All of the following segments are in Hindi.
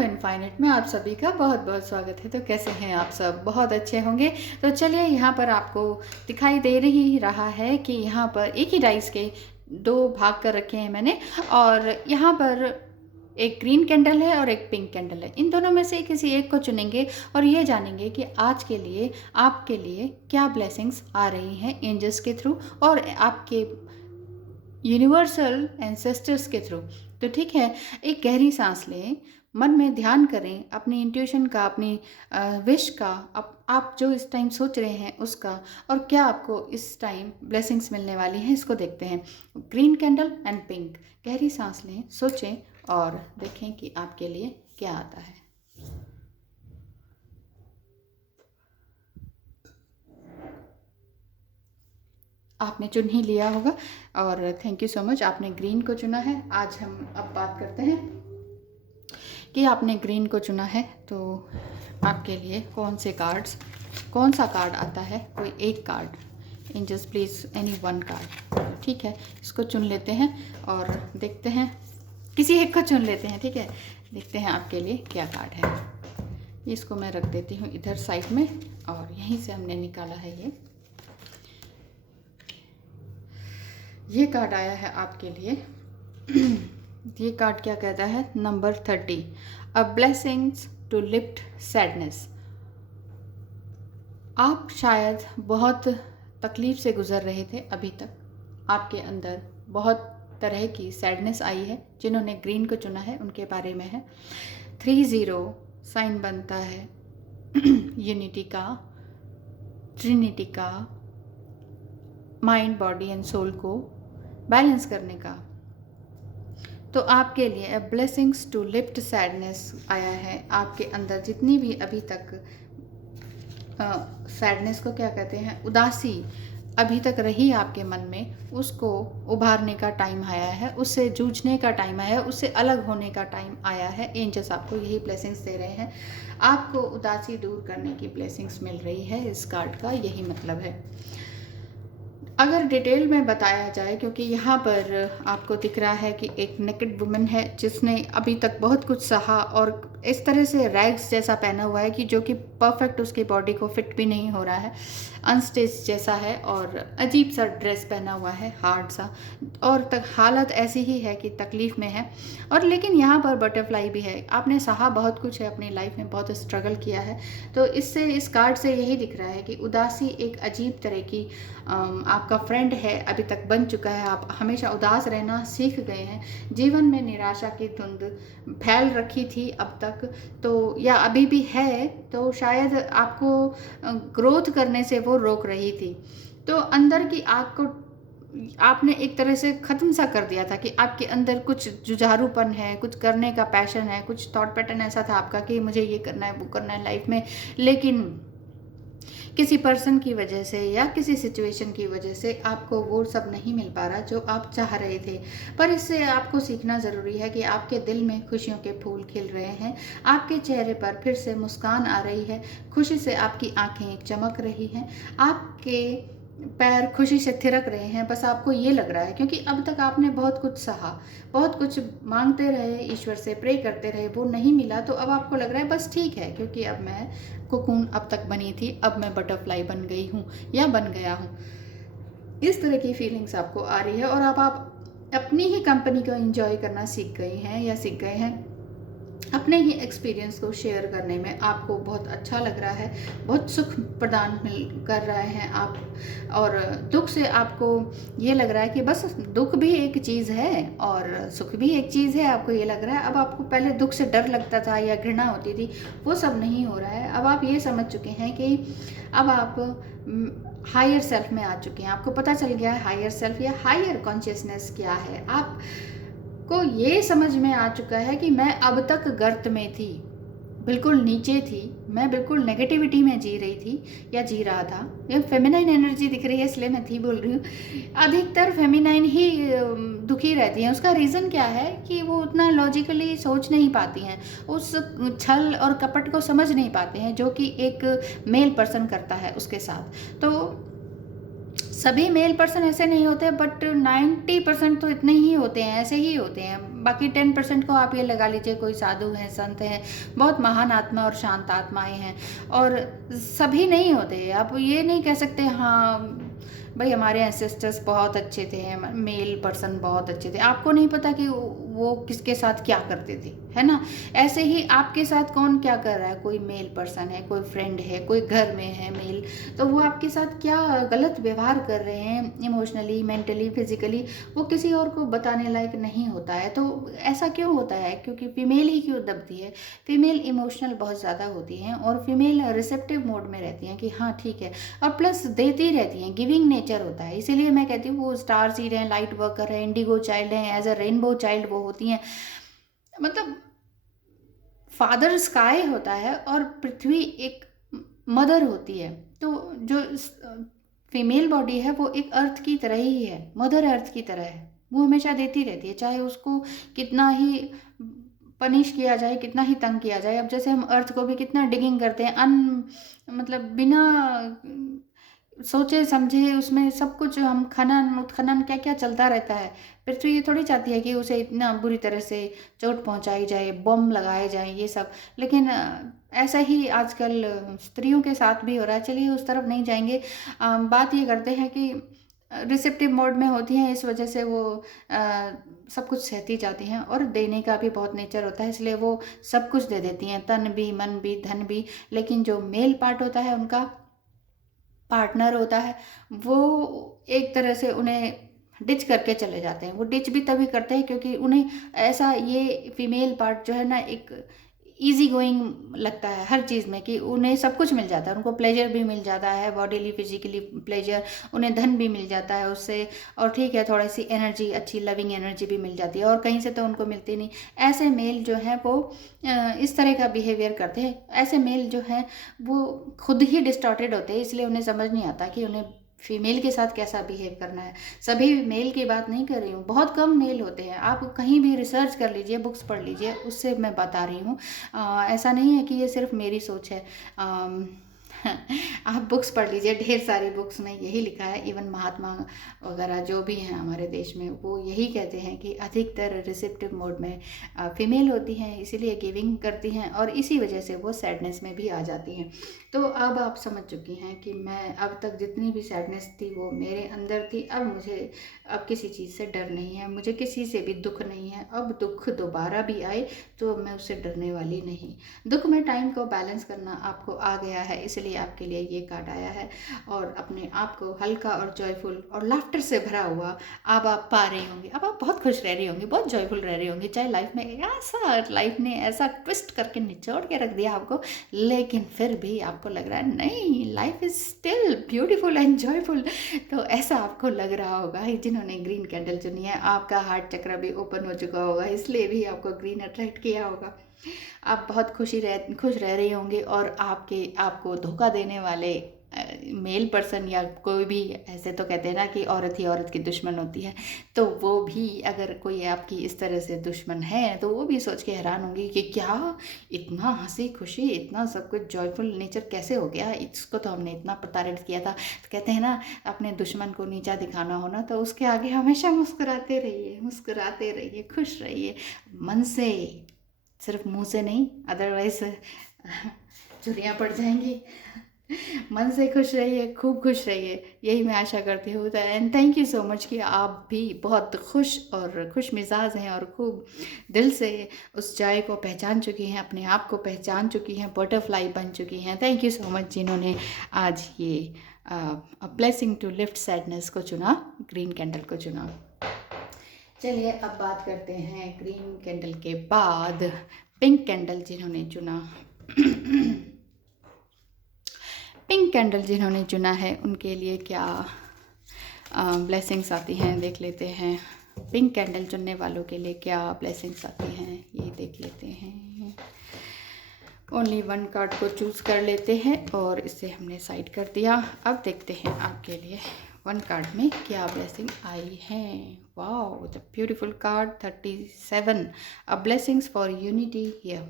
लव इनफाइनाइट में आप सभी का बहुत बहुत स्वागत है। तो कैसे हैं आप सब? बहुत अच्छे होंगे। तो चलिए, यहाँ पर आपको दिखाई दे ही रहा है कि यहाँ पर एक ही डाइस के दो भाग कर रखे हैं मैंने, और यहाँ पर एक ग्रीन कैंडल है और एक पिंक कैंडल है। इन दोनों में से किसी एक को चुनेंगे और ये जानेंगे कि आज के लिए आपके लिए क्या ब्लेसिंग्स आ रही हैं एंजल्स के थ्रू और आपके यूनिवर्सल एंसेस्टर्स के थ्रू। तो ठीक है, एक गहरी सांस लें, मन में ध्यान करें अपनी इंट्यूशन का, अपनी विश का, आप जो इस टाइम सोच रहे हैं उसका, और क्या आपको इस टाइम ब्लेसिंग्स मिलने वाली हैं इसको देखते हैं। Green candle and pink. गहरी सांस लें, सोचें और देखें कि आपके लिए क्या आता है। आपने चुन ही लिया होगा और थैंक यू सो मच, आपने ग्रीन को चुना है। आज हम अब बात करते हैं कि आपने ग्रीन को चुना है तो आपके लिए कौन सा कार्ड आता है। कोई एक card, angels please any one card. ठीक है, इसको चुन लेते हैं और देखते हैं, किसी एक को चुन लेते हैं। ठीक है, देखते हैं आपके लिए क्या कार्ड है। इसको मैं रख देती हूँ इधर साइड में, और यहीं से हमने निकाला है ये कार्ड आया है आपके लिए। ये कार्ड क्या कहता है? Number 30, a blessings to lift sadness. आप शायद बहुत तकलीफ से गुजर रहे थे अभी तक, आपके अंदर बहुत तरह की सैडनेस आई है। जिन्होंने ग्रीन को चुना है उनके बारे में है। 30 साइन बनता है यूनिटी का, ट्रिनिटी का, माइंड, बॉडी एंड सोल को बैलेंस करने का। तो आपके लिए अ ब्लेसिंग्स टू लिफ्ट सैडनेस आया है। आपके अंदर जितनी भी अभी तक सैडनेस को क्या कहते हैं, उदासी अभी तक रही आपके मन में, उसको उभारने का टाइम आया है, उससे जूझने का टाइम आया है, उससे अलग होने का टाइम आया है। एंजल्स आपको यही ब्लेसिंग्स दे रहे हैं। आपको उदासी दूर करने की ब्लेसिंग्स मिल रही है। इस कार्ड का यही मतलब है। अगर डिटेल में बताया जाए, क्योंकि यहाँ पर आपको दिख रहा है कि एक नेकेड वुमन है जिसने अभी तक बहुत कुछ सहा और इस तरह से रैग्स जैसा पहना हुआ है कि जो कि परफेक्ट उसकी बॉडी को फिट भी नहीं हो रहा है, अनस्टिच जैसा है और अजीब सा ड्रेस पहना हुआ है, हार्ड सा, और तक हालत ऐसी ही है कि तकलीफ़ में है। और लेकिन यहाँ पर बटरफ्लाई भी है। आपने सहा बहुत कुछ है अपनी लाइफ में, बहुत स्ट्रगल किया है। तो इससे, इस कार्ड से यही दिख रहा है कि उदासी एक अजीब तरह की आपका फ्रेंड है, अभी तक बन चुका है। आप हमेशा उदास रहना सीख गए हैं। जीवन में निराशा की धुंध फैल रखी थी अब तक, तो या अभी भी है, तो शायद आपको ग्रोथ करने से वो रोक रही थी। तो अंदर की आग को आपने एक तरह से ख़त्म सा कर दिया था कि आपके अंदर कुछ जुझारूपन है, कुछ करने का पैशन है, कुछ थॉट पैटर्न ऐसा था आपका कि मुझे ये करना है, वो करना है लाइफ में। लेकिन किसी पर्सन की वजह से या किसी सिचुएशन की वजह से आपको वो सब नहीं मिल पा रहा जो आप चाह रहे थे। पर इससे आपको सीखना ज़रूरी है कि आपके दिल में खुशियों के फूल खिल रहे हैं, आपके चेहरे पर फिर से मुस्कान आ रही है, खुशी से आपकी आंखें चमक रही हैं, आपके पैर खुशी से थिरक रहे हैं। बस आपको ये लग रहा है, क्योंकि अब तक आपने बहुत कुछ सहा, बहुत कुछ मांगते रहे, ईश्वर से प्रे करते रहे, वो नहीं मिला। तो अब आपको लग रहा है बस ठीक है, क्योंकि अब मैं कोकून अब तक बनी थी, अब मैं बटरफ्लाई बन गई हूँ या बन गया हूँ। इस तरह की फीलिंग्स आपको आ रही है और अब आप अपनी ही कंपनी को एंजॉय करना सीख गई हैं या सीख गए हैं। अपने ही एक्सपीरियंस को शेयर करने में आपको बहुत अच्छा लग रहा है, बहुत सुख प्रदान कर रहे हैं आप। और दुख से आपको ये लग रहा है कि बस दुख भी एक चीज़ है और सुख भी एक चीज़ है, आपको ये लग रहा है। अब आपको पहले दुख से डर लगता था या घृणा होती थी, वो सब नहीं हो रहा है। अब आप ये समझ चुके हैं कि अब आप हायर सेल्फ में आ चुके हैं। आपको पता चल गया है हायर सेल्फ या हायर कॉन्शियसनेस क्या है। आप को ये समझ में आ चुका है कि मैं अब तक गर्त में थी, बिल्कुल नीचे थी, मैं बिल्कुल नेगेटिविटी में जी रही थी या जी रहा था। ये फेमिनाइन एनर्जी दिख रही है इसलिए मैं थी बोल रही हूँ। अधिकतर फेमिनाइन ही दुखी रहती हैं। उसका रीज़न क्या है कि वो उतना लॉजिकली सोच नहीं पाती हैं, उस छल और कपट को समझ नहीं पाते हैं जो कि एक मेल पर्सन करता है उसके साथ। तो सभी मेल पर्सन ऐसे नहीं होते, बट 90% तो इतने ही होते हैं, ऐसे ही होते हैं। बाकी 10% को आप ये लगा लीजिए कोई साधु हैं, संत हैं, बहुत महान आत्मा और शांत आत्माएं हैं, और सभी नहीं होते। आप ये नहीं कह सकते हाँ भाई हमारे एंसेस्टर्स बहुत अच्छे थे, मेल पर्सन बहुत अच्छे थे, आपको नहीं पता कि वो किसके साथ क्या करते थे, है ना। ऐसे ही आपके साथ कौन क्या कर रहा है, कोई मेल पर्सन है, कोई फ्रेंड है, कोई घर में है मेल, तो वो आपके साथ क्या गलत व्यवहार कर रहे हैं इमोशनली, मेंटली, फिजिकली, वो किसी और को बताने लायक नहीं होता है। तो ऐसा क्यों होता है, क्योंकि फीमेल ही क्यों दबती है। फीमेल इमोशनल बहुत ज़्यादा होती हैं और फीमेल रिसेप्टिव मोड में रहती हैं कि हाँ ठीक है, और प्लस देती रहती हैं, गिविंग नेचर होता है। इसीलिए मैं कहती हूँ वो स्टार सीड हैं, लाइट वर्कर हैं, इंडिगो चाइल्ड हैं, एज अ रेनबो चाइल्ड वो होती हैं। मतलब फादर स्काई होता है और पृथ्वी एक मदर होती है। तो जो फीमेल बॉडी है वो एक अर्थ की तरह ही है, मदर अर्थ की तरह है, वो हमेशा देती रहती है, चाहे उसको कितना ही पनिश किया जाए, कितना ही तंग किया जाए। अब जैसे हम अर्थ को भी कितना डिगिंग करते हैं, मतलब बिना सोचे समझे उसमें सब कुछ हम खनन उत्खनन क्या क्या चलता रहता है। पृथ्वी ये थोड़ी चाहती है कि उसे इतना बुरी तरह से चोट पहुंचाई जाए, बम लगाए जाए, ये सब। लेकिन ऐसा ही आजकल स्त्रियों के साथ भी हो रहा है। चलिए उस तरफ नहीं जाएंगे। बात ये करते हैं कि रिसेप्टिव मोड में होती हैं, इस वजह से वो सब कुछ सहती जाती हैं, और देने का भी बहुत नेचर होता है, इसलिए वो सब कुछ दे देती हैं, तन भी, मन भी, धन भी। लेकिन जो मेल पार्ट होता है, उनका पार्टनर होता है, वो एक तरह से उन्हें डिच करके चले जाते हैं। वो डिच भी तभी करते हैं क्योंकि उन्हें ऐसा, ये फीमेल पार्ट जो है ना, एक इजी गोइंग लगता है हर चीज़ में, कि उन्हें सब कुछ मिल जाता है, उनको प्लेजर भी मिल जाता है, बॉडीली फिजिकली प्लेजर, उन्हें धन भी मिल जाता है उससे, और ठीक है थोड़ी सी एनर्जी, अच्छी लविंग एनर्जी भी मिल जाती है, और कहीं से तो उनको मिलती नहीं। ऐसे मेल जो हैं वो इस तरह का बिहेवियर करते हैं। ऐसे मेल जो हैं वो खुद ही डिस्टॉर्टेड होते हैं, इसलिए उन्हें समझ नहीं आता कि उन्हें फीमेल के साथ कैसा बिहेव करना है। सभी मेल की बात नहीं कर रही हूँ, बहुत कम मेल होते हैं, आप कहीं भी रिसर्च कर लीजिए, बुक्स पढ़ लीजिए, उससे मैं बता रही हूँ। ऐसा नहीं है कि ये सिर्फ मेरी सोच है। आप बुक्स पढ़ लीजिए, ढेर सारी बुक्स में यही लिखा है। इवन महात्मा वगैरह जो भी हैं हमारे देश में, वो यही कहते हैं कि अधिकतर रिसेप्टिव मोड में फीमेल होती हैं, इसीलिए गिविंग करती हैं, और इसी वजह से वो सैडनेस में भी आ जाती हैं। तो अब आप समझ चुकी हैं कि मैं अब तक जितनी भी सैडनेस थी वो मेरे अंदर थी। अब मुझे अब किसी चीज़ से डर नहीं है, मुझे किसी से भी दुख नहीं है। अब दुख दोबारा भी आए तो मैं उससे डरने वाली नहीं। दुख में टाइम को बैलेंस करना आपको आ गया है, इसलिए आपके लिए ये कार्ड आया है। और अपने आप को हल्का और जॉयफुल और लाफ्टर से भरा हुआ अब आप पा रही होंगी। अब आप बहुत खुश रह रही होंगी, बहुत जॉयफुल रह रही होंगी, चाहे लाइफ ने ऐसा ट्विस्ट करके निचोड़ के रख दिया आपको, लेकिन फिर भी आपको लग रहा है नहीं, life is still beautiful and joyful. तो ऐसा आपको लग रहा होगा। जिन्होंने ग्रीन कैंडल चुनी है, आपका हार्ट चक्र भी ओपन हो चुका होगा, इसलिए भी आपको ग्रीन अट्रैक्ट किया होगा। आप बहुत खुश रह रही होंगी, और आपको धोखा देने वाले मेल पर्सन या कोई भी, ऐसे तो कहते हैं ना कि औरत ही औरत की दुश्मन होती है, तो वो भी अगर कोई आपकी इस तरह से दुश्मन है तो वो भी सोच के हैरान होंगी कि क्या इतना हंसी खुशी, इतना सब कुछ जॉयफुल नेचर कैसे हो गया, इसको तो हमने इतना प्रताड़ित किया था। तो कहते हैं ना, अपने दुश्मन को नीचा दिखाना हो ना, तो उसके आगे हमेशा मुस्कुराते रहिए, मुस्कुराते रहिए, खुश रहिए मन से, सिर्फ मुंह से नहीं, अदरवाइज चुरियाँ पड़ जाएंगी। मन से खुश रहिए, खूब खुश रहिए, यही मैं आशा करती हूँ। And thank you so much कि आप भी बहुत खुश और खुश मिजाज हैं, और खूब दिल से उस जॉय को पहचान चुकी हैं, अपने आप को पहचान चुकी हैं, बटरफ्लाई बन चुकी हैं। थैंक यू सो मच जिन्होंने आज ये a blessing to lift sadness को चुना, ग्रीन कैंडल को चुना। चलिए अब बात करते हैं ग्रीन कैंडल के बाद पिंक कैंडल जिन्होंने चुना। पिंक कैंडल जिन्होंने चुना है उनके लिए क्या ब्लेसिंग्स आती हैं, देख लेते हैं। पिंक कैंडल चुनने वालों के लिए क्या ब्लेसिंग्स आती हैं, ये देख लेते हैं। ओनली वन कार्ड को चूज़ कर लेते हैं और इसे हमने साइड कर दिया। अब देखते हैं आपके लिए वन कार्ड में क्या ब्लेसिंग आई है। Wow, the beautiful card 37, a blessings for unity here,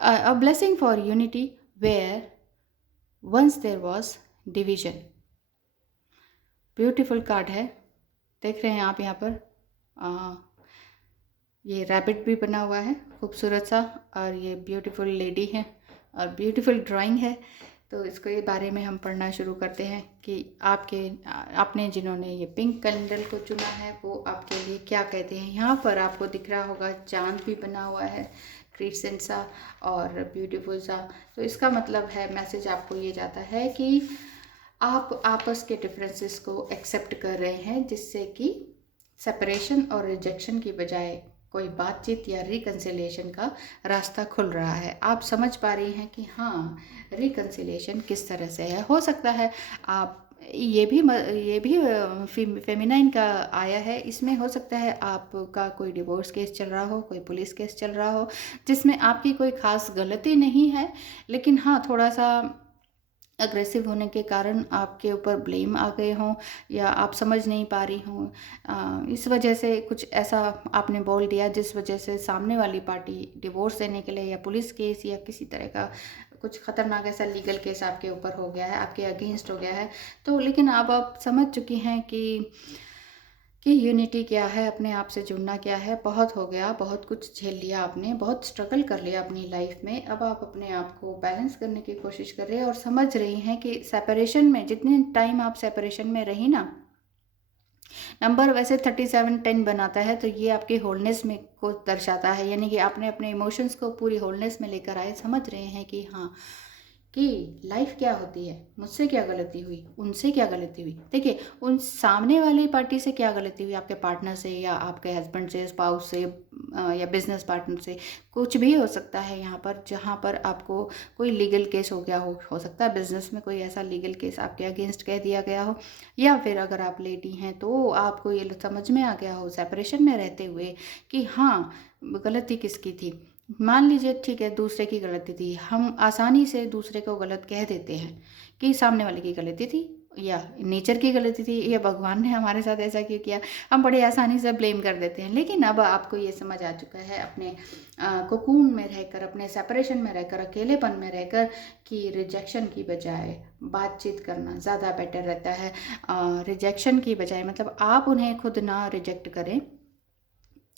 a blessing for unity where once there was division. Beautiful card है, देख रहे हैं आप यहाँ पर। ये रैबिट भी बना हुआ है खूबसूरत सा, और ये ब्यूटीफुल लेडी है और ब्यूटीफुल ड्राइंग है। तो इसको ये बारे में हम पढ़ना शुरू करते हैं कि आपने जिन्होंने ये पिंक कैंडल को चुना है वो आपके लिए क्या कहते हैं। यहाँ पर आपको दिख रहा होगा चांद भी बना हुआ है, क्रिसेंट सा और ब्यूटीफुल सा। तो इसका मतलब है, मैसेज आपको ये जाता है कि आप आपस के डिफरेंसेस को एक्सेप्ट कर रहे हैं, जिससे कि सेपरेशन और रिजेक्शन की बजाय कोई बातचीत या रिकन्सिलिएशन का रास्ता खुल रहा है। आप समझ पा रही हैं कि हाँ, रिकन्सिलिएशन किस तरह से है। हो सकता है आप ये भी फेमिनाइन का आया है, इसमें हो सकता है आपका कोई डिवोर्स केस चल रहा हो, कोई पुलिस केस चल रहा हो, जिसमें आपकी कोई ख़ास गलती नहीं है, लेकिन हाँ, थोड़ा सा अग्रेसिव होने के कारण आपके ऊपर ब्लेम आ गए हों, या आप समझ नहीं पा रही हों, इस वजह से कुछ ऐसा आपने बोल दिया जिस वजह से सामने वाली पार्टी डिवोर्स देने के लिए, या पुलिस केस या किसी तरह का कुछ ख़तरनाक ऐसा लीगल केस आपके ऊपर हो गया है, आपके अगेंस्ट हो गया है। तो लेकिन अब आप समझ चुकी हैं कि यूनिटी क्या है, अपने आप से जुड़ना क्या है। बहुत हो गया, बहुत कुछ झेल लिया आपने, बहुत स्ट्रगल कर लिया अपनी लाइफ में। अब आप अपने आप को बैलेंस करने की कोशिश कर रहे हैं और समझ रही हैं कि सेपरेशन में, जितने टाइम आप सेपरेशन में रही ना, नंबर वैसे 3710 बनाता है, तो ये आपकी होलनेस में को दर्शाता है, यानी कि आपने अपने इमोशंस को पूरी होलनेस में लेकर आए। समझ रहे हैं कि हाँ, कि लाइफ क्या होती है, मुझसे क्या गलती हुई, उनसे क्या गलती हुई। देखिए, उन सामने वाली पार्टी से क्या गलती हुई, आपके पार्टनर से या आपके हस्बैंड से, स्पाउस से, या बिजनेस पार्टनर से, कुछ भी हो सकता है यहाँ पर, जहाँ पर आपको कोई लीगल केस हो गया हो सकता है बिजनेस में कोई ऐसा लीगल केस आपके अगेंस्ट कह दिया गया हो, या फिर अगर आप लेडी हैं तो आपको ये समझ में आ गया हो सेपरेशन में रहते हुए कि हाँ, गलती किसकी थी। मान लीजिए ठीक है, दूसरे की गलती थी, हम आसानी से दूसरे को गलत कह देते हैं कि सामने वाले की गलती थी, या नेचर की गलती थी, या भगवान ने हमारे साथ ऐसा क्यों किया, हम बड़े आसानी से ब्लेम कर देते हैं। लेकिन अब आपको ये समझ आ चुका है, अपने कोकून में रहकर, अपने सेपरेशन में रहकर, अकेलेपन में रहकर, कि रिजेक्शन की बजाय बातचीत करना ज़्यादा बेटर रहता है। रिजेक्शन की बजाय मतलब आप उन्हें खुद ना रिजेक्ट करें,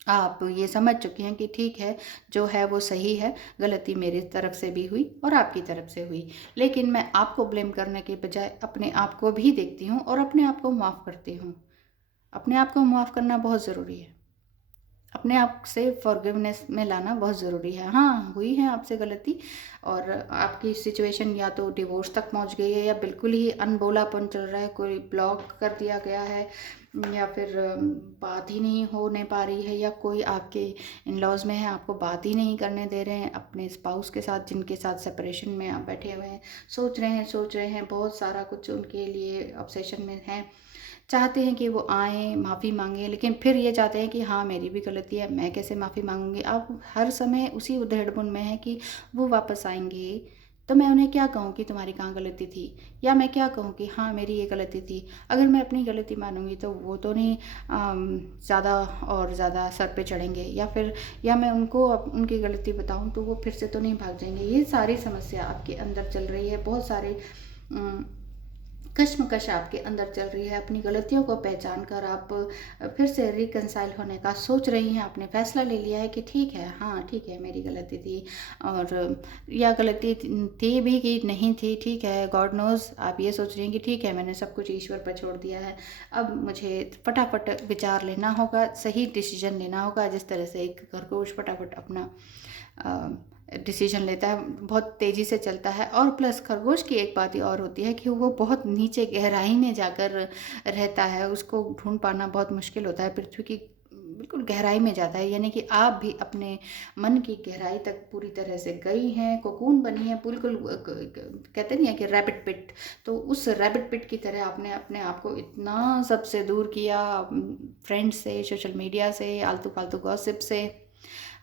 आप ये समझ चुके हैं कि ठीक है, जो है वो सही है, गलती मेरी तरफ से भी हुई और आपकी तरफ से हुई, लेकिन मैं आपको ब्लेम करने के बजाय अपने आप को भी देखती हूँ और अपने आप को माफ़ करती हूँ। अपने आप को माफ़ करना बहुत ज़रूरी है, अपने आप से फॉरगिवनेस में लाना बहुत ज़रूरी है। हाँ, हुई है आपसे गलती, और आपकी सिचुएशन या तो डिवोर्स तक पहुंच गई है, या बिल्कुल ही अनबोलापन चल रहा है, कोई ब्लॉक कर दिया गया है, या फिर बात ही नहीं होने पा रही है, या कोई आपके इन लॉज में है, आपको बात ही नहीं करने दे रहे हैं अपने स्पाउस के साथ, जिनके साथ सेपरेशन में आप बैठे हुए हैं, सोच रहे हैं बहुत सारा कुछ, उनके लिए ऑब्सेशन में हैं, चाहते हैं कि वो आएँ, माफ़ी माँगें, लेकिन फिर ये चाहते हैं कि हाँ, मेरी भी गलती है, मैं कैसे माफ़ी माँगूँगी। आप हर समय उसी उधेड़-बुन में हैं कि वो वापस आएँगे, तो मैं उन्हें क्या कहूँ कि तुम्हारी कहाँ गलती थी? या मैं क्या कहूँ कि हाँ, मेरी ये गलती थी? अगर मैं अपनी गलती मानूँगी तो वो तो नहीं ज़्यादा और ज़्यादा सर पे चढ़ेंगे, या फिर या मैं उनको उनकी गलती बताऊँ तो वो फिर से तो नहीं भाग जाएँगे। ये सारी समस्या आपके अंदर चल रही है, बहुत सारे उम कश्मकश आपके अंदर चल रही है। अपनी गलतियों को पहचान कर आप फिर से रिकंसाइल होने का सोच रही हैं, आपने फैसला ले लिया है कि ठीक है, हाँ ठीक है, मेरी गलती थी, और या गलती थी भी कि नहीं थी, ठीक है, गॉड नोज़। आप ये सोच रही हैं कि ठीक है, मैंने सब कुछ ईश्वर पर छोड़ दिया है, अब मुझे फटाफट विचार लेना होगा, सही डिसीजन लेना होगा, जिस तरह से एक खरगोश फटाफट अपना डिसीजन लेता है, बहुत तेज़ी से चलता है। और प्लस खरगोश की एक बात ही और होती है कि वो बहुत नीचे गहराई में जाकर रहता है, उसको ढूंढ पाना बहुत मुश्किल होता है, पृथ्वी की बिल्कुल गहराई में जाता है। यानी कि आप भी अपने मन की गहराई तक पूरी तरह से गई हैं, कोकून बनी है, बिल्कुल कहते नहीं है कि रैबिट पिट, तो उस रैबिट पिट की तरह आपने अपने आप को इतना सबसे दूर किया, फ्रेंड्स से, सोशल मीडिया से, आलतू फालतू गॉसिप से।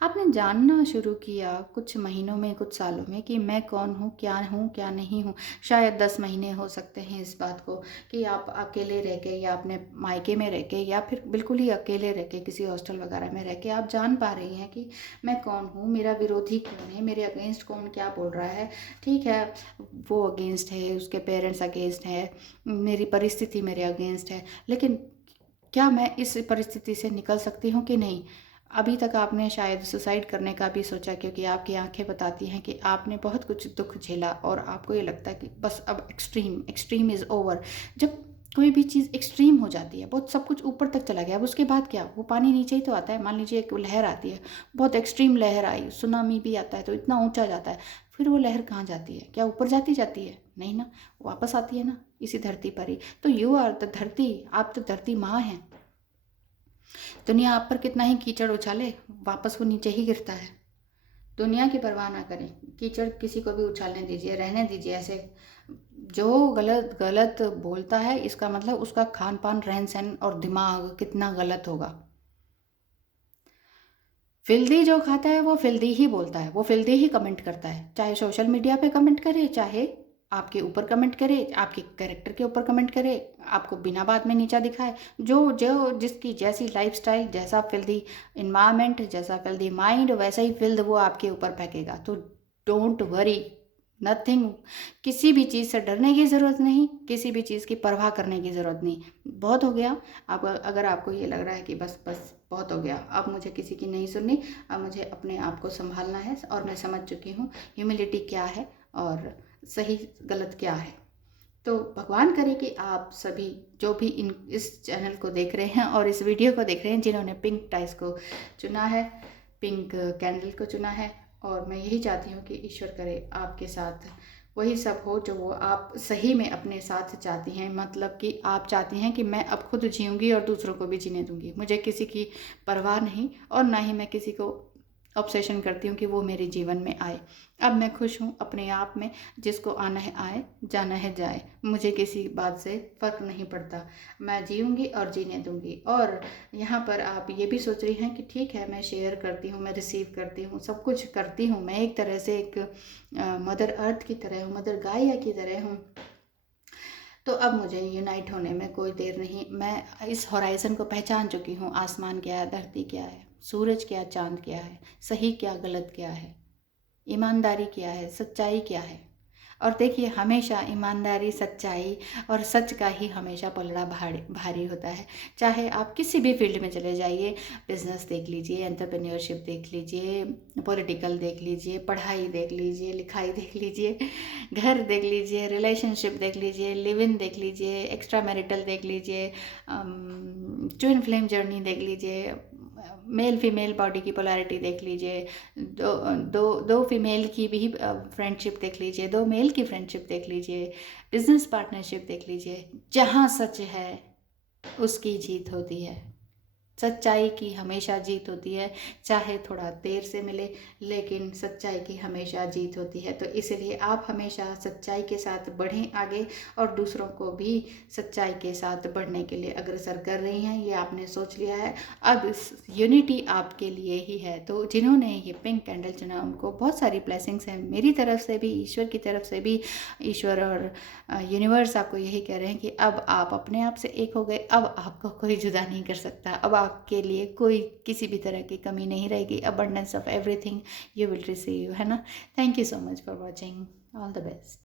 आपने जानना शुरू किया कुछ महीनों में, कुछ सालों में, कि मैं कौन हूँ, क्या नहीं हूँ। शायद 10 महीने हो सकते हैं इस बात को, कि आप अकेले रह के, या अपने मायके में रह के, या फिर बिल्कुल ही अकेले रह के किसी हॉस्टल वगैरह में रह के आप जान पा रही हैं कि मैं कौन हूँ, मेरा विरोधी कौन है, मेरे अगेंस्ट कौन क्या बोल रहा है। ठीक है, वो अगेंस्ट है, उसके पेरेंट्स अगेंस्ट है, मेरी परिस्थिति मेरे अगेंस्ट है, लेकिन क्या मैं इस परिस्थिति से निकल सकती हूँ कि नहीं। अभी तक आपने शायद सुसाइड करने का भी सोचा, क्योंकि आपकी आंखें बताती हैं कि आपने बहुत कुछ दुख झेला और आपको ये लगता है कि बस अब एक्सट्रीम इज़ ओवर। जब कोई भी चीज़ एक्सट्रीम हो जाती है, बहुत सब कुछ ऊपर तक चला गया, अब उसके बाद क्या, वो पानी नीचे ही तो आता है। मान लीजिए एक लहर आती है, बहुत एक्सट्रीम लहर आई, सुनामी भी आता है तो इतना ऊंचा जाता है, फिर वो लहर कहाँ जाती है? क्या ऊपर जाती है? नहीं ना, वापस आती है ना इसी धरती पर ही। तो यू आर द धरती, आप तो धरती माँ हैं। दुनिया आप पर कितना ही कीचड़ उछाले, वापस वो नीचे ही गिरता है। दुनिया की परवाह ना करें, कीचड़ किसी को भी उछालने दीजिए, रहने दीजिए ऐसे। जो गलत गलत बोलता है, इसका मतलब उसका खान पान, रहन सहन और दिमाग कितना गलत होगा। फिल्दी जो खाता है वो फिल्दी ही बोलता है, वो फिल्दी ही कमेंट करता है, चाहे सोशल मीडिया पे कमेंट करे, चाहे आपके ऊपर कमेंट करे, आपके कैरेक्टर के ऊपर कमेंट करे, आपको बिना बात में नीचा दिखाए। जो जो जिसकी जैसी लाइफस्टाइल, जैसा फिल्दी इन्वायरमेंट, जैसा फिल्दी माइंड, वैसा ही फिल्द वो आपके ऊपर फेंकेगा। तो डोंट वरी, नथिंग, किसी भी चीज़ से डरने की ज़रूरत नहीं, किसी भी चीज़ की परवाह करने की ज़रूरत नहीं। बहुत हो गया। अब अगर आपको ये लग रहा है कि बस बस बहुत हो गया, अब मुझे किसी की नहीं सुननी, अब मुझे अपने आप को संभालना है और मैं समझ चुकी हूँ ह्यूमिलिटी क्या है और सही गलत क्या है। तो भगवान करे कि आप सभी जो भी इस चैनल को देख रहे हैं और इस वीडियो को देख रहे हैं, जिन्होंने पिंक टाइस को चुना है, पिंक कैंडल को चुना है, और मैं यही चाहती हूँ कि ईश्वर करे आपके साथ वही सब हो जो वो आप सही में अपने साथ चाहती हैं। मतलब कि आप चाहती हैं कि मैं अब खुद जीऊँगी और दूसरों को भी जीने दूँगी, मुझे किसी की परवाह नहीं, और ना ही मैं किसी को ऑब्सेशन करती हूँ कि वो मेरे जीवन में आए। अब मैं खुश हूँ अपने आप में, जिसको आना है आए, जाना है जाए, मुझे किसी बात से फ़र्क नहीं पड़ता। मैं जीऊँगी और जीने दूँगी। और यहाँ पर आप ये भी सोच रही हैं कि ठीक है, मैं शेयर करती हूँ, मैं रिसीव करती हूँ, सब कुछ करती हूँ, मैं एक तरह से एक मदर अर्थ की तरह हूँ, मदर गाया की तरह हूँ। तो अब मुझे यूनाइट होने में कोई देर नहीं। मैं इस हॉराइज़न को पहचान चुकी हूँ, आसमान क्या है, धरती क्या है, सूरज क्या, चाँद क्या है, सही क्या, गलत क्या है, ईमानदारी क्या है, सच्चाई क्या है। और देखिए, हमेशा ईमानदारी, सच्चाई और सच का ही हमेशा पलड़ा भारी भारी होता है। चाहे आप किसी भी फील्ड में चले जाइए, बिजनेस देख लीजिए, एंटरप्रेन्योरशिप देख लीजिए, पॉलिटिकल देख लीजिए, पढ़ाई देख लीजिए, लिखाई देख लीजिए, घर देख लीजिए, रिलेशनशिप देख लीजिए, लिव इन देख लीजिए, एक्स्ट्रा मैरिटल देख लीजिए, ट्विन फ्लेम जर्नी देख लीजिए, मेल फीमेल बॉडी की पोलैरिटी देख लीजिए, दो दो दो फीमेल की भी फ्रेंडशिप देख लीजिए, दो मेल की फ्रेंडशिप देख लीजिए, बिजनेस पार्टनरशिप देख लीजिए। जहाँ सच है उसकी जीत होती है, सच्चाई की हमेशा जीत होती है, चाहे थोड़ा देर से मिले, लेकिन सच्चाई की हमेशा जीत होती है। तो इसलिए आप हमेशा सच्चाई के साथ बढ़ें आगे, और दूसरों को भी सच्चाई के साथ बढ़ने के लिए अग्रसर कर रही हैं, ये आपने सोच लिया है। अब इस यूनिटी आपके लिए ही है। तो जिन्होंने ये पिंक कैंडल चुना, उनको बहुत सारी ब्लेसिंग्स हैं मेरी तरफ से भी, ईश्वर की तरफ से भी। ईश्वर और यूनिवर्स आपको यही कह रहे हैं कि अब आप अपने आप से एक हो गए, अब आपको कोई जुदा नहीं कर सकता, अब आपके लिए कोई किसी भी तरह की कमी नहीं रहेगी। Abundance of everything you will receive, है ना। Thank you so much for watching, all the best.